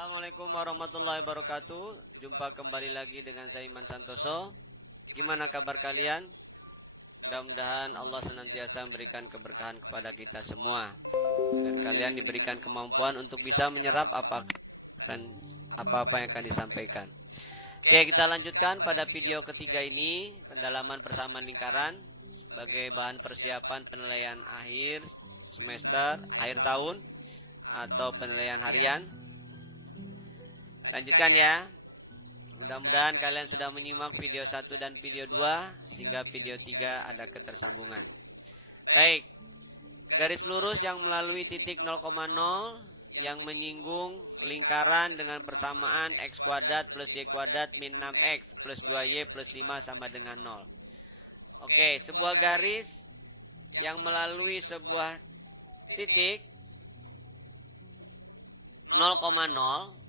Assalamualaikum warahmatullahi wabarakatuh. Jumpa kembali lagi dengan saya Iman Santoso. Gimana kabar kalian? Mudah-mudahan Allah senantiasa memberikan keberkahan kepada kita semua. Dan kalian diberikan kemampuan untuk bisa menyerap apa-apa yang akan disampaikan. Oke, kita lanjutkan pada video ketiga ini. Pendalaman persamaan lingkaran sebagai bahan persiapan penilaian akhir semester, akhir tahun, atau penilaian harian. Lanjutkan ya. Mudah-mudahan kalian sudah menyimak video 1 dan video 2 sehingga video 3 ada ketersambungan. Baik. Garis lurus yang melalui titik 0,0 yang menyinggung lingkaran dengan persamaan x kuadrat plus y kuadrat min 6x plus 2y plus 5 sama dengan 0. Oke, sebuah garis yang melalui sebuah titik 0,0.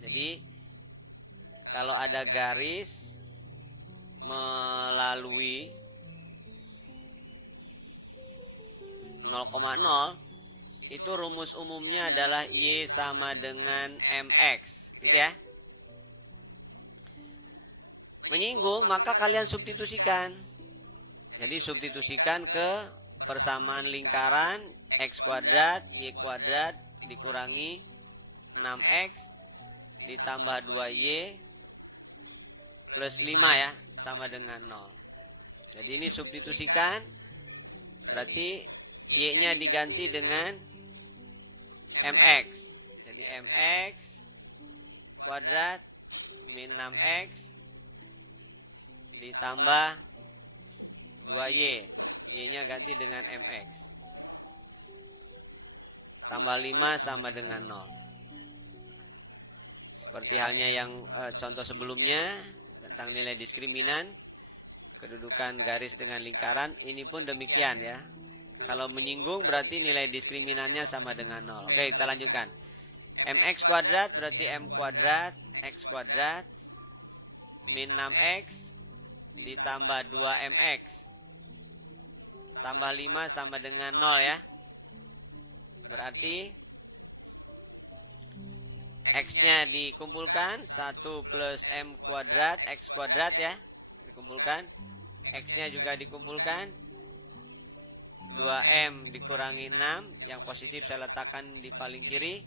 Jadi kalau ada garis melalui 0,0, itu rumus umumnya adalah y sama dengan mx, gitu ya. Menyinggung, maka kalian substitusikan. Jadi substitusikan ke persamaan lingkaran x kuadrat y kuadrat dikurangi 6x ditambah 2y plus 5 ya, sama dengan 0. Jadi ini substitusikan, berarti y-nya diganti dengan mx. Jadi mx kuadrat min 6x ditambah 2y. Y-nya ganti dengan mx. Tambah 5 sama dengan 0. Seperti halnya yang contoh sebelumnya tentang nilai diskriminan, kedudukan garis dengan lingkaran, ini pun demikian ya. Kalau menyinggung berarti nilai diskriminannya sama dengan 0. Oke, kita lanjutkan. Mx kuadrat berarti m kuadrat x kuadrat min 6x ditambah 2mx tambah 5 sama dengan 0 ya. Berarti x-nya dikumpulkan 1 plus m kuadrat x kuadrat ya, dikumpulkan. X-nya juga dikumpulkan 2m dikurangi 6, yang positif saya letakkan di paling kiri,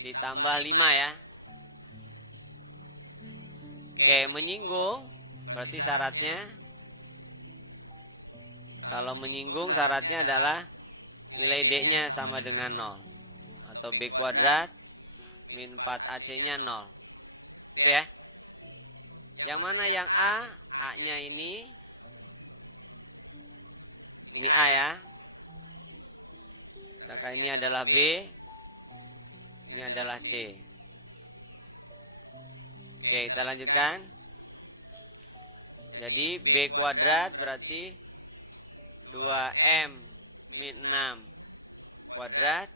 ditambah 5 ya. Oke, menyinggung berarti syaratnya, kalau menyinggung syaratnya adalah nilai d-nya sama dengan 0 atau b kuadrat min 4ac-nya 0. Gitu ya. Yang mana yang A? A-nya ini A ya. Maka ini adalah B. Ini adalah C. Oke, kita lanjutkan. Jadi B kuadrat berarti 2M min 6 kuadrat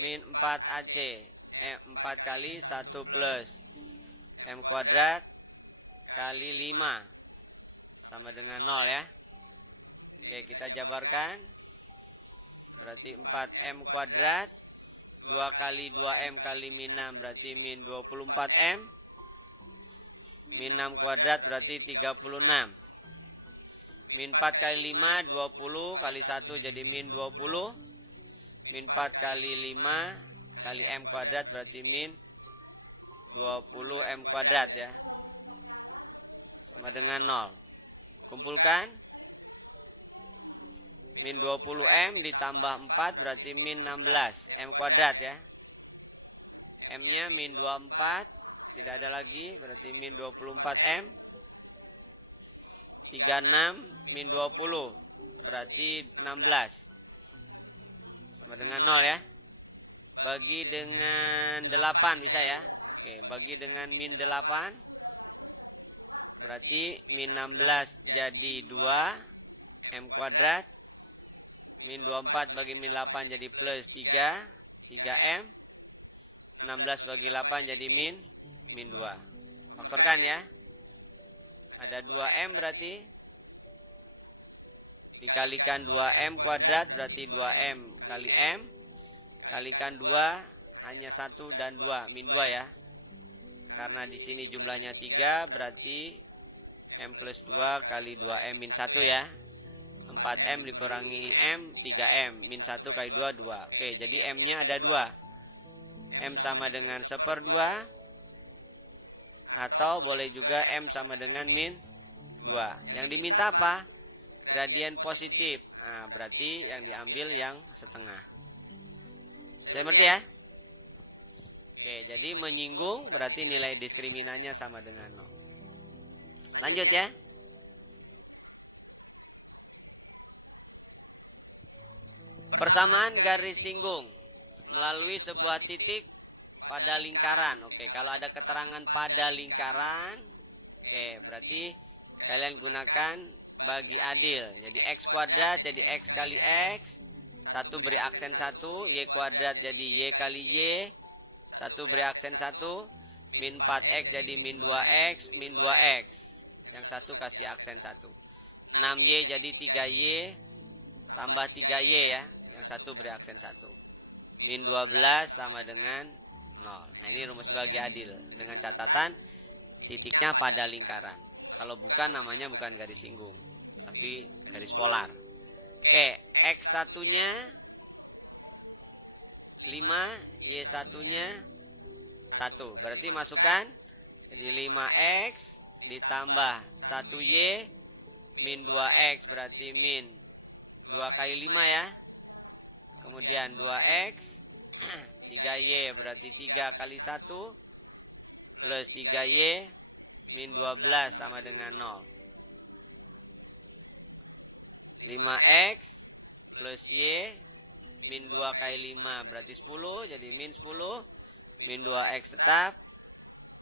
min 4ac. 4 kali 1 plus m kuadrat kali 5 sama dengan 0 ya. Oke, kita jabarkan. Berarti 4m kuadrat 2 kali 2m kali min 6 berarti min 24m. Min 6 kuadrat berarti 36. Min 4 kali 5 20 kali 1 jadi min 20. Min 4 kali 5 kali m kuadrat berarti min 20m kuadrat ya. Sama dengan 0. Kumpulkan. Min 20m ditambah 4 berarti min 16m kuadrat ya. M-nya min 24. Tidak ada lagi. Berarti min 24m. 36 min 20. Berarti 16. Sama dengan 0 ya. Bagi dengan 8 bisa ya. Oke, bagi dengan min 8. Berarti min 16 jadi 2 m kuadrat. Min 24 bagi min 8 jadi plus 3 3m. 16 bagi 8 jadi min 2. Faktorkan ya. Ada 2m berarti. Dikalikan 2m kuadrat berarti 2m kali m. Kalikan 2 hanya 1 dan 2, min 2 ya. Karena di sini jumlahnya 3, berarti M plus 2 kali 2M min 1 ya. 4M dikurangi M, 3M. Min 1 kali 2, 2. Oke, jadi M-nya ada 2. M sama dengan 1/2. Atau boleh juga M sama dengan min 2. Yang diminta apa? Gradien positif. Nah, berarti yang diambil yang setengah. Saya ngerti ya? Oke, jadi menyinggung berarti nilai diskriminannya sama dengan 0. Lanjut ya. Persamaan garis singgung melalui sebuah titik pada lingkaran. Oke, kalau ada keterangan pada lingkaran, oke, berarti kalian gunakan bagi adil. Jadi X kuadrat jadi X kali X. 1 beri aksen 1. Y kuadrat jadi Y kali Y. 1 beri aksen 1. Min 4X jadi min 2X. Min 2X. Yang 1 kasih aksen 1. 6Y jadi 3Y. Tambah 3Y ya. Yang 1 beri aksen 1. Min 12 sama dengan 0. Nah, ini rumus bagi adil. Dengan catatan titiknya pada lingkaran. Kalau bukan namanya bukan garis singgung. Tapi garis polar. Oke, X1-nya 5, Y1-nya 1. Berarti masukkan. Jadi 5X ditambah 1Y min 2X berarti min 2 kali 5 ya. Kemudian 2X 3Y berarti 3 kali 1 plus 3Y min 12 sama dengan 0. 5X plus Y min 2 kali 5 berarti 10. Jadi min 10. Min 2X tetap.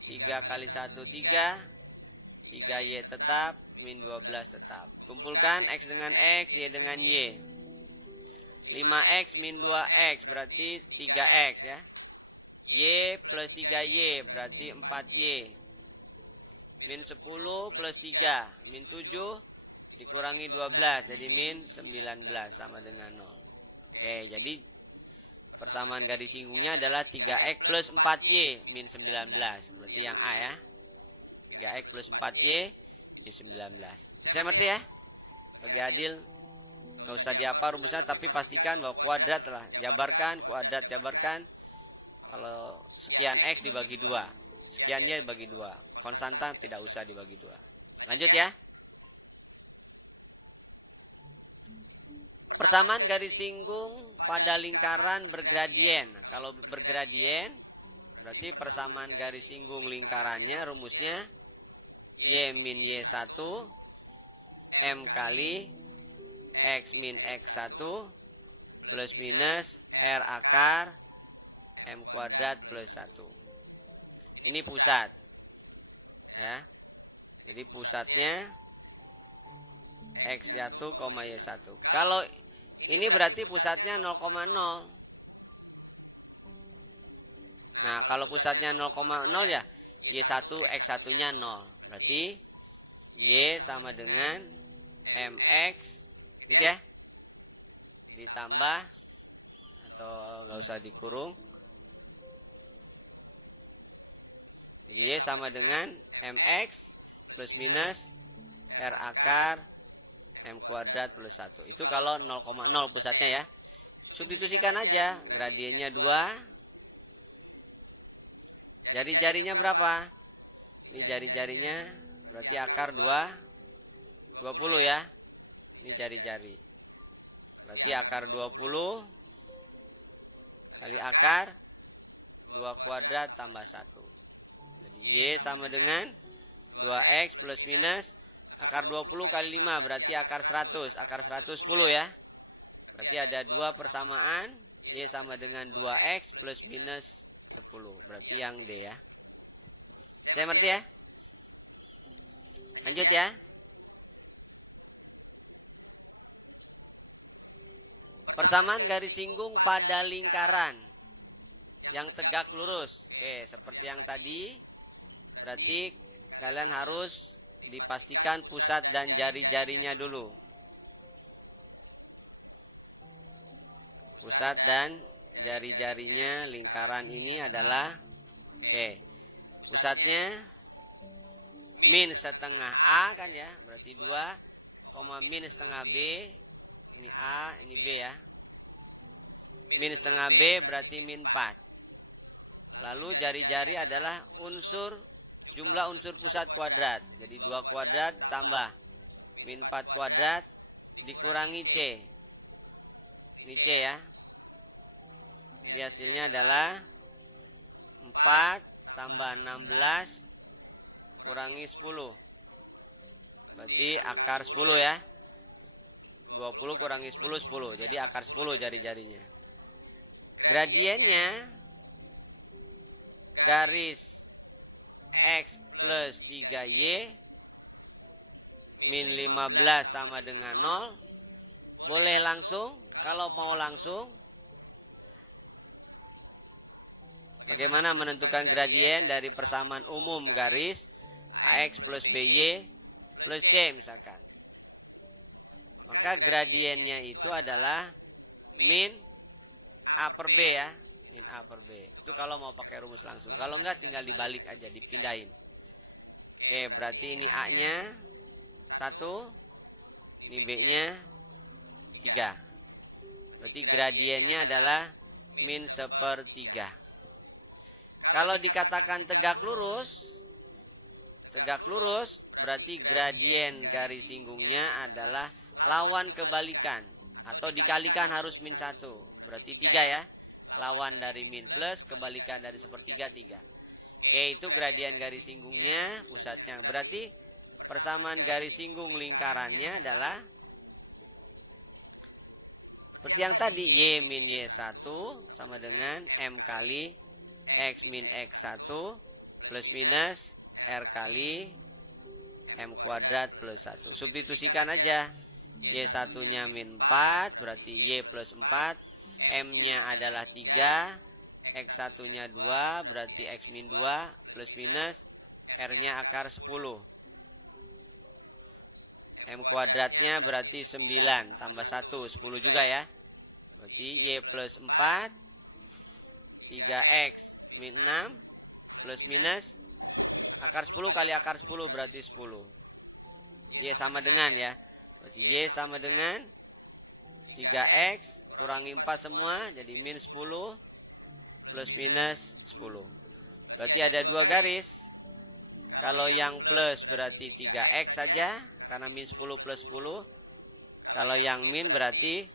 3 kali 1 3. 3Y tetap. Min 12 tetap. Kumpulkan X dengan X, Y dengan Y. 5X min 2X berarti 3X ya. Y plus 3Y berarti 4Y. Min 10 plus 3. Min 7 dikurangi 12. Jadi min 19 sama dengan 0. Oke, jadi persamaan garis singgungnya adalah 3X plus 4Y min 19. Berarti yang A ya. 3X plus 4Y min 19. Saya ngerti ya? Bagi adil. Nggak usah diapa rumusnya, tapi pastikan bahwa kuadrat lah. Jabarkan, kuadrat jabarkan. Kalau sekian X dibagi 2. Sekiannya dibagi 2. Konstanta tidak usah dibagi 2. Lanjut ya. Persamaan garis singgung pada lingkaran bergradien. Nah, kalau bergradien, berarti persamaan garis singgung lingkarannya rumusnya Y min Y1 M kali X min X1 plus minus R akar M kuadrat plus 1. Ini pusat. Ya. Jadi pusatnya X1, Y1. Kalau ini berarti pusatnya 0,0. Nah, kalau pusatnya 0,0 ya, Y1, X1-nya 0. Berarti Y sama dengan MX, gitu ya. Ditambah, atau nggak usah dikurung. Y sama dengan MX plus minus R akar M kuadrat plus 1. Itu kalau 0,0 pusatnya ya. Substitusikan aja. Gradiennya 2. Jari-jarinya berapa? Ini jari-jarinya berarti akar 2. 20 ya. Ini jari-jari. Berarti akar 20 kali akar 2 kuadrat tambah 1. Jadi Y sama dengan 2X plus minus akar 20 kali 5 berarti akar 100. Akar 110 ya. Berarti ada 2 persamaan. Y sama dengan 2X plus minus 10. Berarti yang D ya. Saya ngerti ya? Lanjut ya. Persamaan garis singgung pada lingkaran yang tegak lurus. Oke, seperti yang tadi. Berarti kalian harus dipastikan pusat dan jari-jarinya dulu. Pusat dan jari-jarinya lingkaran ini adalah, pusatnya min setengah A kan ya, berarti 2, min setengah B, ini A, ini B ya. Min setengah B berarti min 4. Lalu jari-jari adalah jumlah unsur pusat kuadrat. Jadi 2 kuadrat tambah min 4 kuadrat dikurangi C. Ini C ya. Jadi hasilnya adalah 4 tambah 16 kurangi 10. Berarti akar 10 ya. 20 kurangi 10, 10. Jadi akar 10 jari-jarinya. Gradiennya garis X plus 3Y min 15 sama dengan 0. Boleh langsung. Kalau mau langsung, bagaimana menentukan gradien dari persamaan umum garis AX plus BY plus C misalkan. Maka gradiennya itu adalah min A per B ya. Min A per B. Itu kalau mau pakai rumus langsung. Kalau enggak tinggal dibalik aja, dipindahin. Oke, berarti ini A-nya 1. Ini B-nya 3. Berarti gradiennya adalah min 1/3. Kalau dikatakan tegak lurus berarti gradien garis singgungnya adalah lawan kebalikan. Atau dikalikan harus min 1. Berarti 3 ya. Lawan dari min plus, kebalikan dari 1/3, 3. Oke, itu gradien garis singgungnya, pusatnya. Berarti persamaan garis singgung lingkarannya adalah seperti yang tadi. Y min Y1 sama dengan M kali X min X1 plus minus R kali M kuadrat plus 1. Substitusikan aja. Y1-nya min 4, berarti Y plus 4. M-nya adalah 3. X1-nya 2, berarti X min 2 plus minus R-nya akar 10. M kuadratnya berarti 9 tambah 1, 10 juga ya. Berarti Y plus 4, 3X min 6 plus minus akar 10 kali akar 10 berarti 10. Y sama dengan ya. Berarti Y sama dengan 3X kurangi 4 semua. Jadi min 10 plus minus 10. Berarti ada 2 garis. Kalau yang plus berarti 3X saja. Karena min 10 plus 10. Kalau yang min berarti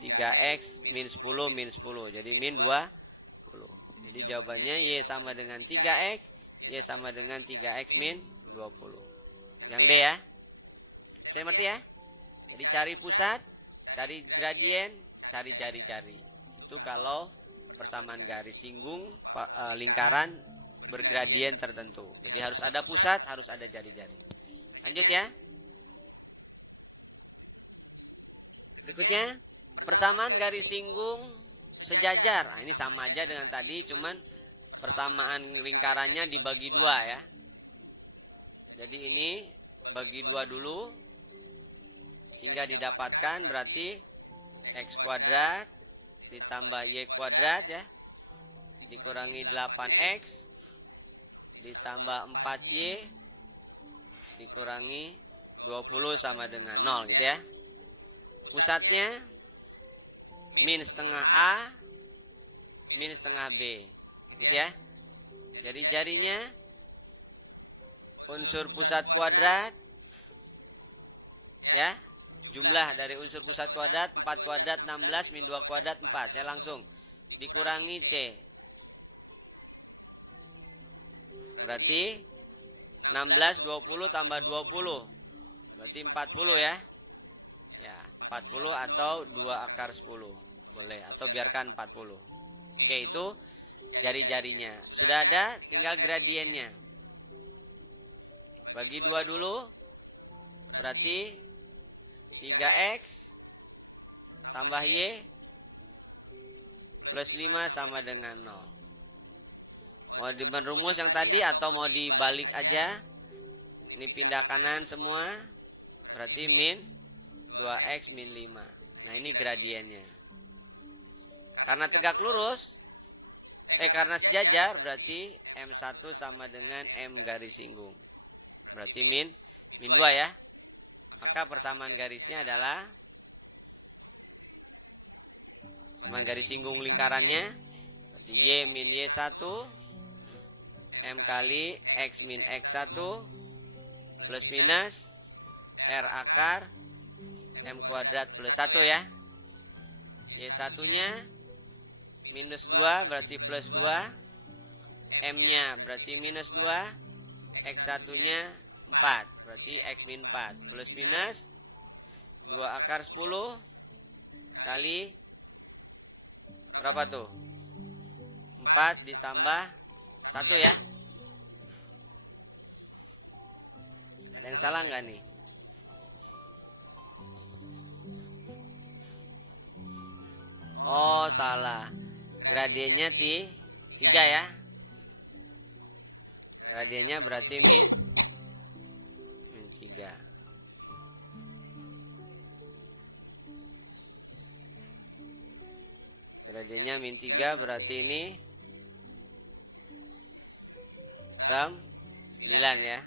3X min 10 min 10. Jadi min 20. Jadi jawabannya Y sama dengan 3X. Y sama dengan 3X min 20. Yang D ya. Saya ngerti ya. Jadi cari pusat, cari gradien, cari jari-jari. Itu kalau persamaan garis singgung lingkaran bergradien tertentu. Jadi harus ada pusat, harus ada jari-jari. Lanjut ya. Berikutnya, persamaan garis singgung sejajar. Nah, ini sama aja dengan tadi, cuman persamaan lingkarannya dibagi 2 ya. Jadi ini bagi 2 dulu. Sehingga didapatkan berarti X kuadrat ditambah Y kuadrat ya. Dikurangi 8X ditambah 4Y dikurangi 20 sama dengan 0 gitu ya. Pusatnya min setengah A min setengah B gitu ya. Jadi jarinya unsur pusat kuadrat ya. Jumlah dari unsur pusat kuadrat 4 kuadrat 16 min 2 kuadrat 4. Saya langsung dikurangi C. Berarti 16 20 tambah 20. Berarti 40 ya. Ya, 40 atau 2 akar 10. Boleh atau biarkan 40. Oke, itu jari-jarinya. Sudah ada, tinggal gradiennya. Bagi 2 dulu. Berarti 3X tambah Y plus 5 sama dengan 0. Mau dimerumus yang tadi atau mau dibalik aja? Ini pindah kanan semua. Berarti min 2X min 5. Nah ini gradiennya. Karena tegak lurus, karena sejajar berarti M1 sama dengan M garis singgung. Berarti min 2 ya. Maka persamaan garisnya adalah persamaan garis singgung lingkarannya. Berarti Y min Y1 M kali X min X1 plus minus R akar M kuadrat plus 1 ya. Y1-nya minus 2 berarti plus 2. M-nya berarti minus 2. X1-nya 4. Berarti X min 4. Plus minus 2 akar 10 kali berapa tuh? 4 ditambah 1 ya. Ada yang salah nggak nih? Oh, salah. Gradiennya 3 ya. Gradiennya berarti min 3. Gradiennya min 3 berarti ini 9 ya.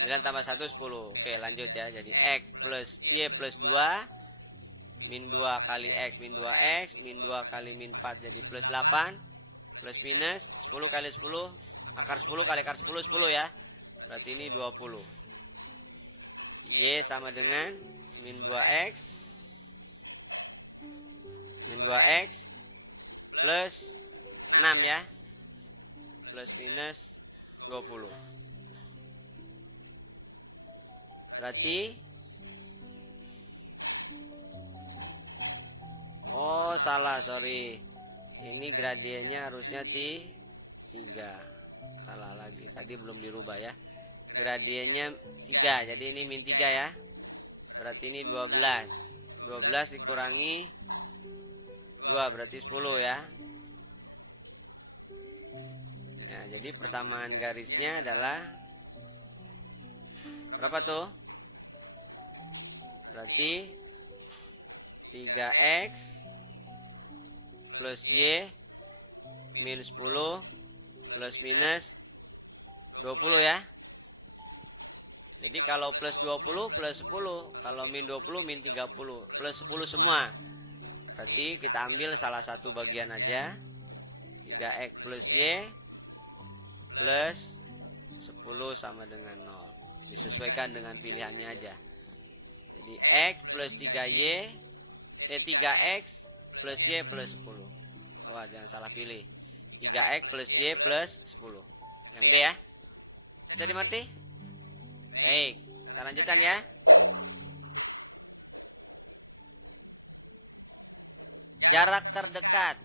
9 tambah 1 10. Oke, lanjut ya. Jadi X plus Y plus 2 min 2 kali X min 2X min 2 kali min 4 jadi plus 8 plus minus 10 kali 10 akar 10 kali akar 10 10 ya. Berarti ini 20. Y sama dengan min 2X plus 6 ya. Plus minus 20. Berarti oh salah, sorry. Ini gradiennya harusnya 3. Salah lagi, tadi belum dirubah ya. Gradiennya 3, jadi ini min 3 ya. Berarti ini 12. 12 dikurangi 2 berarti 10 ya. Ya, jadi persamaan garisnya adalah berapa tuh? Berarti 3X plus Y min 10 plus minus 20 ya. Jadi kalau plus 20 plus 10, kalau min 20 min 30 plus 10 semua. Berarti kita ambil salah satu bagian aja. 3X plus Y plus 10 sama dengan 0. Disesuaikan dengan pilihannya aja. Jadi X plus 3X plus Y plus 10. Wah, jangan salah pilih. 3X plus Y plus 10. Yang D ya. Bisa dimengerti? Baik, kita lanjutkan ya. Jarak terdekat.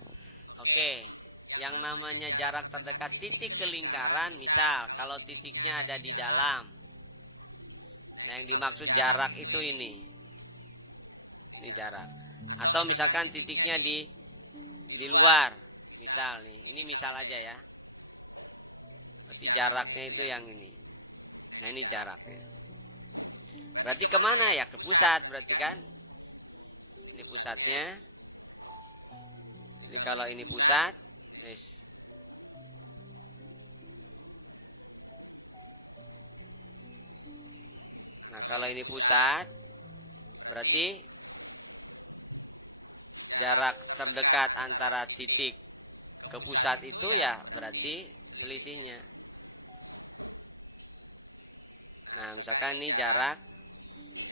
Oke, yang namanya jarak terdekat titik ke lingkaran, misal kalau titiknya ada di dalam. Nah, yang dimaksud jarak itu ini. Ini jarak. Atau misalkan titiknya di luar. Misal nih, ini misal aja ya. Berarti jaraknya itu yang ini. Nah, ini jaraknya. Berarti kemana ya? Ke pusat berarti kan. Ini pusatnya. Jadi kalau ini pusat. Nah, kalau ini pusat. Berarti jarak terdekat antara titik ke pusat itu ya berarti selisihnya. Nah, misalkan ini jarak.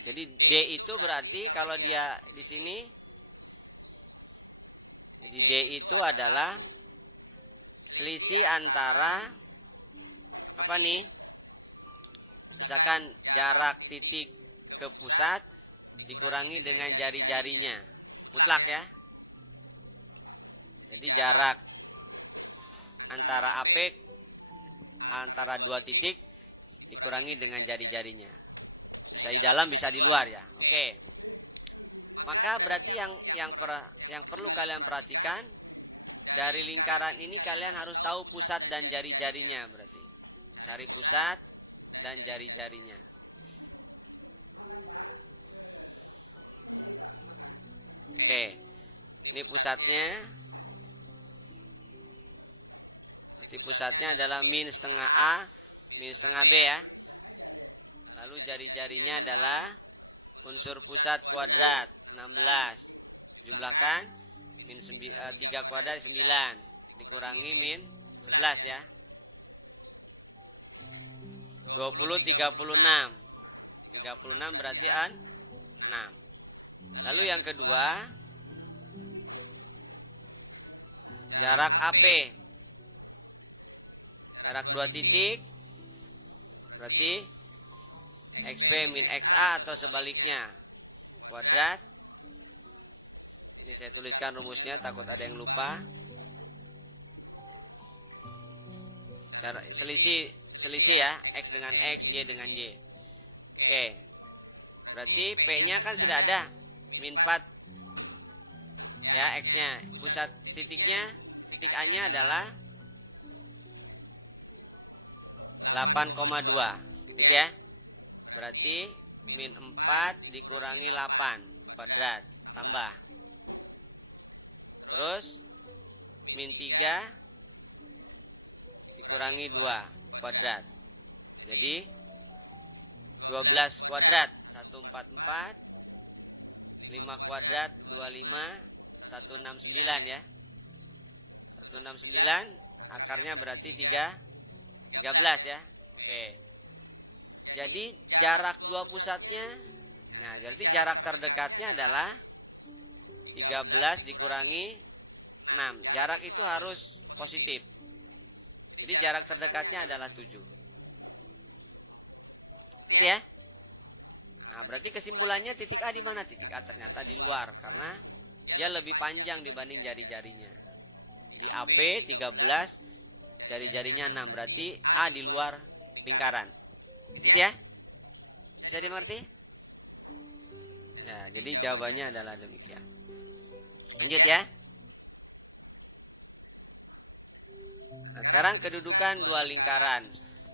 Jadi D itu berarti kalau dia di sini. Jadi D itu adalah selisih antara apa nih? Misalkan jarak titik ke pusat dikurangi dengan jari-jarinya. Mutlak ya. Jadi jarak antara apek antara dua titik dikurangi dengan jari-jarinya. Bisa di dalam, bisa di luar ya. Oke. Maka berarti yang perlu kalian perhatikan dari lingkaran ini kalian harus tahu pusat dan jari-jarinya berarti. Cari pusat dan jari-jarinya. Oke. Ini pusatnya. Berarti pusatnya adalah min setengah A, min setengah B ya. Lalu jari-jarinya adalah unsur pusat kuadrat 16. Jumlahkan min 3 kuadrat 9 dikurangi min 11 ya. 20 36. 36 berarti 6. Lalu yang kedua, jarak AP. Jarak 2 titik berarti XP min XA atau sebaliknya. Kuadrat. Ini saya tuliskan rumusnya, takut ada yang lupa. Selisih ya, X dengan X, Y dengan Y. Oke. Berarti P-nya kan sudah ada. Min 4. Ya, X-nya. Pusat titiknya, titik A-nya adalah 8,2. Gitu ya. Berarti min 4 dikurangi 8 kuadrat. Tambah. Terus min 3 dikurangi 2 kuadrat. Jadi 12 kuadrat 144, 5 kuadrat 25, 169 ya. 169 akarnya berarti 13 ya. Oke. Jadi jarak dua pusatnya, nah berarti jarak terdekatnya adalah 13 dikurangi 6. Jarak itu harus positif. Jadi jarak terdekatnya adalah 7. Oke ya? Nah, berarti kesimpulannya titik A di mana? Titik A ternyata di luar karena dia lebih panjang dibanding jari-jarinya. Di AP 13, jari-jarinya 6. Berarti A di luar lingkaran. Gitu ya? Bisa dimengerti? Ya, jadi jawabannya adalah demikian. Lanjut ya. Nah, sekarang kedudukan dua lingkaran.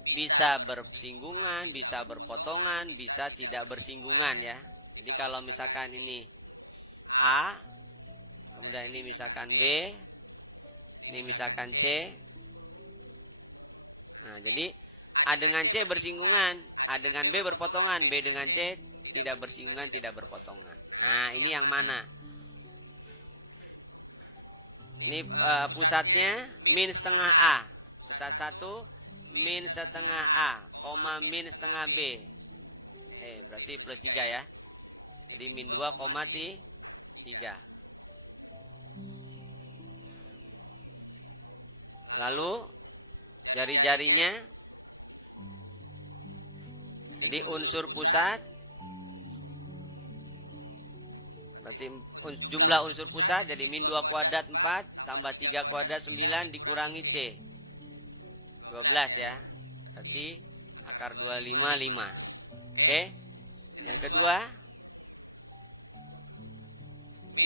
Bisa bersinggungan, bisa berpotongan, bisa tidak bersinggungan ya. Jadi kalau misalkan ini A, kemudian ini misalkan B, ini misalkan C. Nah, jadi A dengan C bersinggungan, A dengan B berpotongan, B dengan C tidak bersinggungan, tidak berpotongan. Nah, ini yang mana? Ini pusatnya min setengah A. Pusat 1 min setengah A, koma min setengah B. Berarti plus 3 ya. Jadi min 2, 3. Lalu jari-jarinya. Jadi unsur pusat. Berarti jumlah unsur pusat. Jadi min 2 kuadrat 4 tambah 3 kuadrat 9 dikurangi C. 12 ya. Berarti akar 25, 5. Oke. Yang kedua.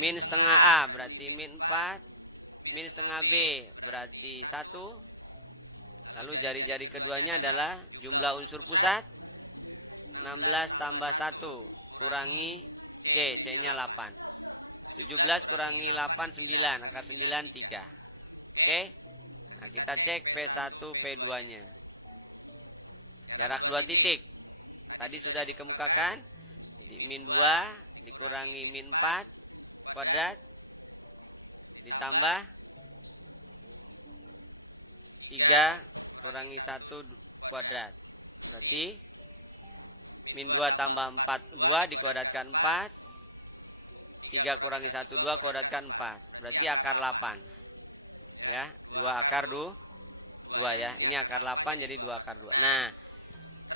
Min setengah A berarti min 4. Min setengah B berarti 1. Lalu jari-jari keduanya adalah jumlah unsur pusat. 16 tambah 1 kurangi C. C-nya 8. 17 kurangi 8, 9. Akar 9, 3. Oke. Nah, kita cek P1, P2-nya. Jarak 2 titik. Tadi sudah dikemukakan. Jadi min 2 dikurangi min 4 kuadrat. Ditambah 3 kurangi 1 kuadrat. Berarti min 2 tambah 4, 2 dikuadratkan 4. 3 kurangi 1, 2 kuadratkan 4. Berarti akar 8. Ya, 2 akar 2 ya. Ini akar 8 jadi 2 akar 2. Nah,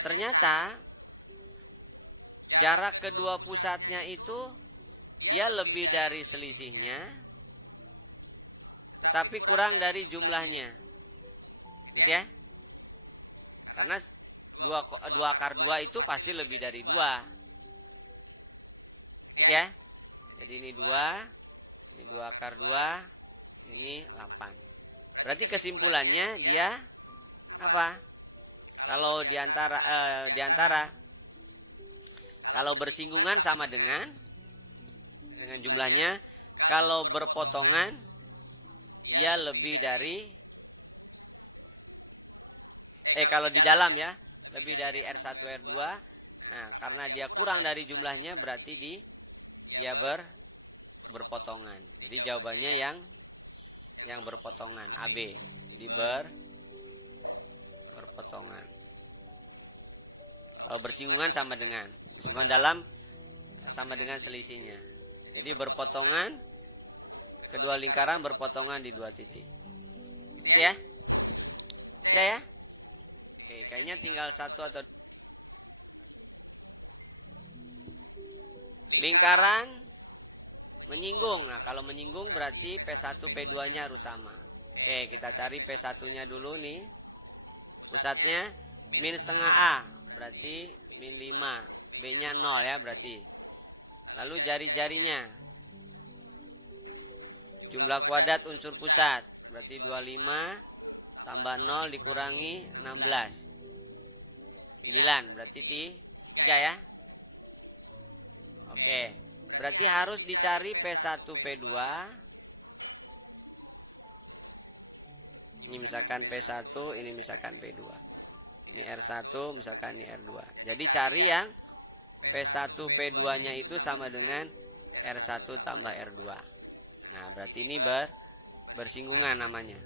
ternyata jarak kedua pusatnya itu dia lebih dari selisihnya, tetapi kurang dari jumlahnya. Gitu ya? Karena 2 akar 2 itu pasti lebih dari 2. Gitu ya? Jadi ini 2, ini 2 akar 2. Ini 8. Berarti kesimpulannya dia apa? Kalau diantara kalau bersinggungan sama dengan jumlahnya. Kalau berpotongan dia lebih dari Kalau di dalam ya, lebih dari R1 R2. Nah, karena dia kurang dari jumlahnya berarti dia berpotongan. Jadi jawabannya yang berpotongan, AB. Jadi berpotongan. Kalau bersinggungan sama dengan bersinggungan dalam sama dengan selisihnya. Jadi berpotongan, kedua lingkaran berpotongan di 2 titik. Oke ya? Oke ya? Oke, kayaknya tinggal 1 atau lingkaran menyinggung. Nah, kalau menyinggung berarti P1, P2-nya harus sama. Oke, kita cari P1-nya dulu nih. Pusatnya min setengah A, berarti min 5. B-nya 0 ya berarti. Lalu jari-jarinya. Jumlah kuadrat unsur pusat, berarti 25 tambah 0 dikurangi 16. 9, berarti 3 ya. Oke, berarti harus dicari P1, P2. Ini misalkan P1, ini misalkan P2. Ini R1, misalkan ini R2. Jadi cari yang P1, P2-nya itu sama dengan R1 tambah R2. Nah, berarti ini bersinggungan namanya.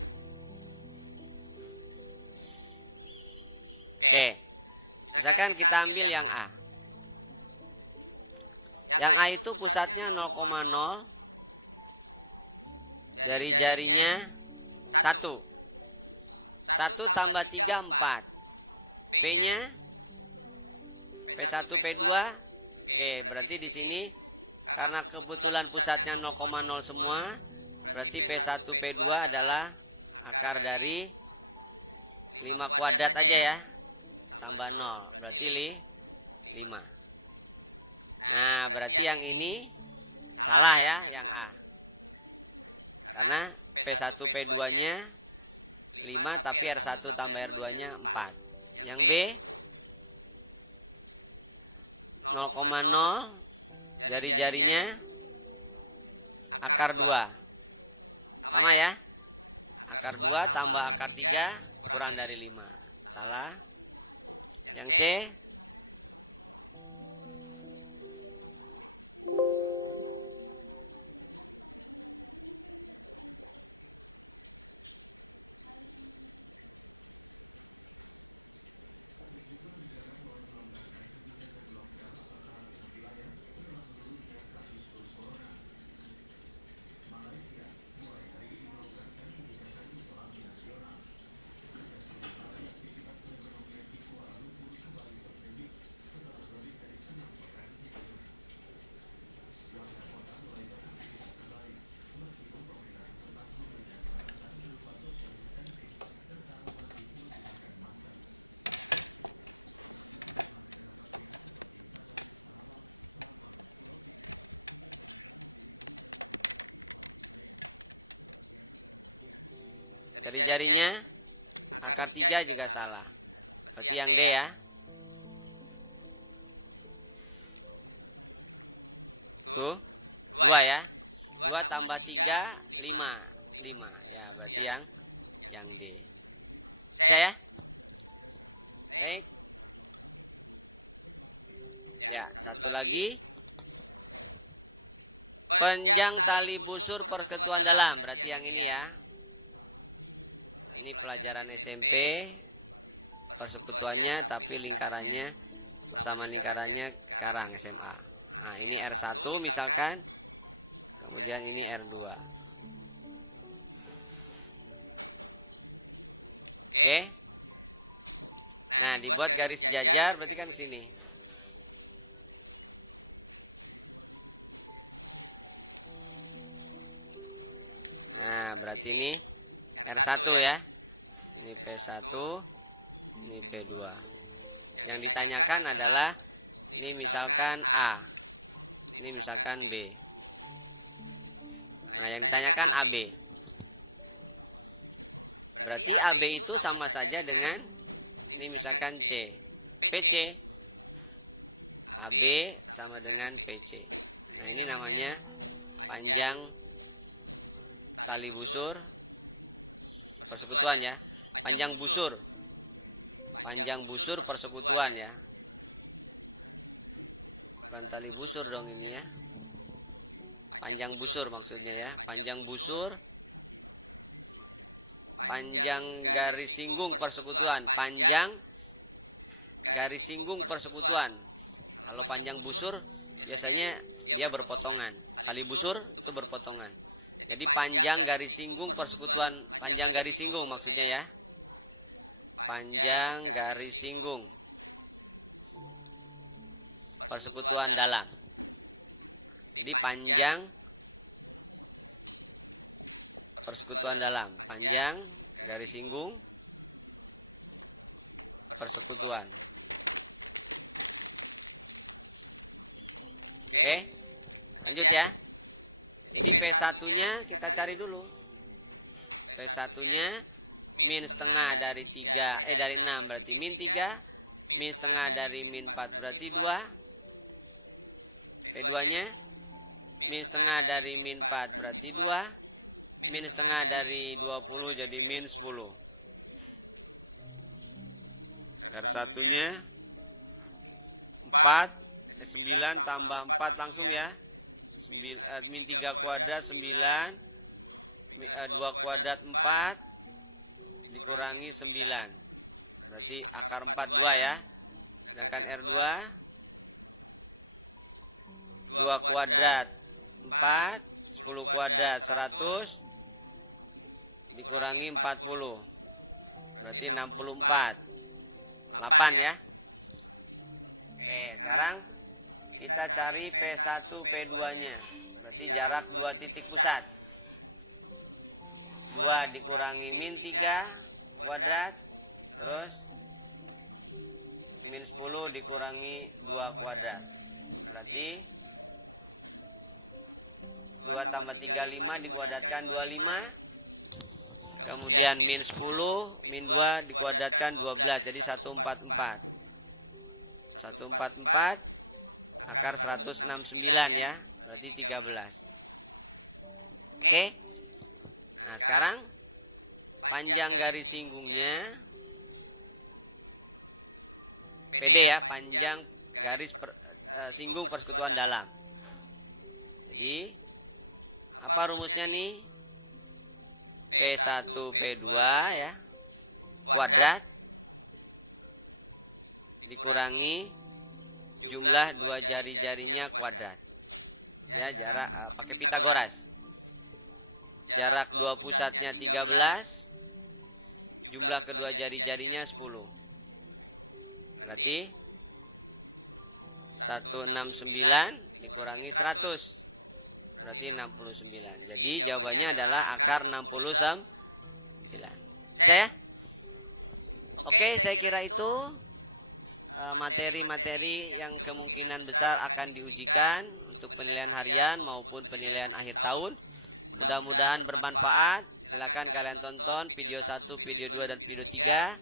Oke, misalkan kita ambil yang A. Yang A itu pusatnya 0,0. Jari-jarinya 1. 1 tambah 3, 4. P-nya P1, P2. Oke, berarti di sini karena kebetulan pusatnya 0,0 semua, berarti P1, P2 adalah akar dari 5 kuadrat aja ya. Tambah 0, berarti 5. Nah, berarti yang ini salah ya, yang A. Karena P1, P2-nya 5, tapi R1 tambah R2-nya 4. Yang B 0,0, jari-jarinya akar 2. Sama ya? Akar 2 tambah akar 3 kurang dari 5. Salah. Yang C jari-jarinya akar 3 juga salah. Berarti yang D ya. Tuh, 2 ya. 2 tambah 3, 5. 5. Ya, berarti yang D. Bisa ya? Baik. Ya, satu lagi. Panjang tali busur persekutuan dalam. Berarti yang ini ya. Ini pelajaran SMP. Persekutuannya, tapi lingkarannya, persamaan lingkarannya sekarang SMA. Nah, ini R1 misalkan. Kemudian ini R2. Oke. Nah, dibuat garis jajar berarti kan sini. Nah, berarti ini R1 ya. Ini P1, ini P2. Yang ditanyakan adalah ini misalkan A. Ini misalkan B. Nah, yang ditanyakan AB. Berarti AB itu sama saja dengan ini misalkan C. PC. AB sama dengan PC. Nah, ini namanya panjang tali busur persekutuan ya. Panjang busur. Panjang busur persekutuan ya. Bukan tali busur dong ini ya. Panjang busur maksudnya ya. Panjang busur. Panjang garis singgung persekutuan. Panjang garis singgung persekutuan. Kalau panjang busur biasanya dia berpotongan. Tali busur itu berpotongan. Jadi panjang garis singgung persekutuan. Panjang garis singgung maksudnya ya. Panjang garis singgung persekutuan dalam. Jadi panjang persekutuan dalam. Panjang garis singgung persekutuan. Oke, lanjut ya. Jadi P1-nya kita cari dulu. P1-nya min setengah dari 3, dari 6 berarti min 3. Min setengah dari min 4 berarti 2. P2-nya min setengah dari min 4 berarti 2. Min setengah dari 20 jadi min 10. R1-nya 4, 9 tambah 4 langsung ya. Min 3 kuadrat 9, 2 kuadrat 4, dikurangi 9. Berarti akar 4, 2 ya. Sedangkan R2, 2 kuadrat 4, 10 kuadrat 100, dikurangi 40. Berarti 64. 8 ya. Oke, sekarang kita cari P1, P2-nya. Berarti jarak 2 titik pusat. 2 dikurangi min 3 kuadrat. Terus min 10 dikurangi 2 kuadrat. Berarti 2 tambah 3, 5 dikuadratkan 25. Kemudian min 10, min 2 dikuadratkan 12. Jadi 144. 144 akar 169 ya. Berarti 13. Oke. Nah sekarang panjang garis singgungnya PD ya. Panjang garis singgung persekutuan dalam. Jadi apa rumusnya nih? P1 P2 ya. Kuadrat dikurangi jumlah 2 jari-jarinya kuadrat. Ya, jarak pakai Pitagoras. Jarak 2 pusatnya 13. Jumlah kedua jari-jarinya 10. Berarti 169 dikurangi 100. Berarti 69. Jadi jawabannya adalah akar 69. Saya? Oke, saya kira itu materi-materi yang kemungkinan besar akan diujikan untuk penilaian harian maupun penilaian akhir tahun. Mudah-mudahan bermanfaat. Silakan kalian tonton video 1, video 2, dan video 3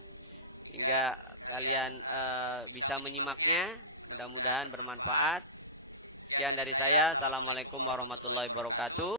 hingga kalian bisa menyimaknya. Mudah-mudahan bermanfaat. Sekian dari saya. Assalamualaikum warahmatullahi wabarakatuh.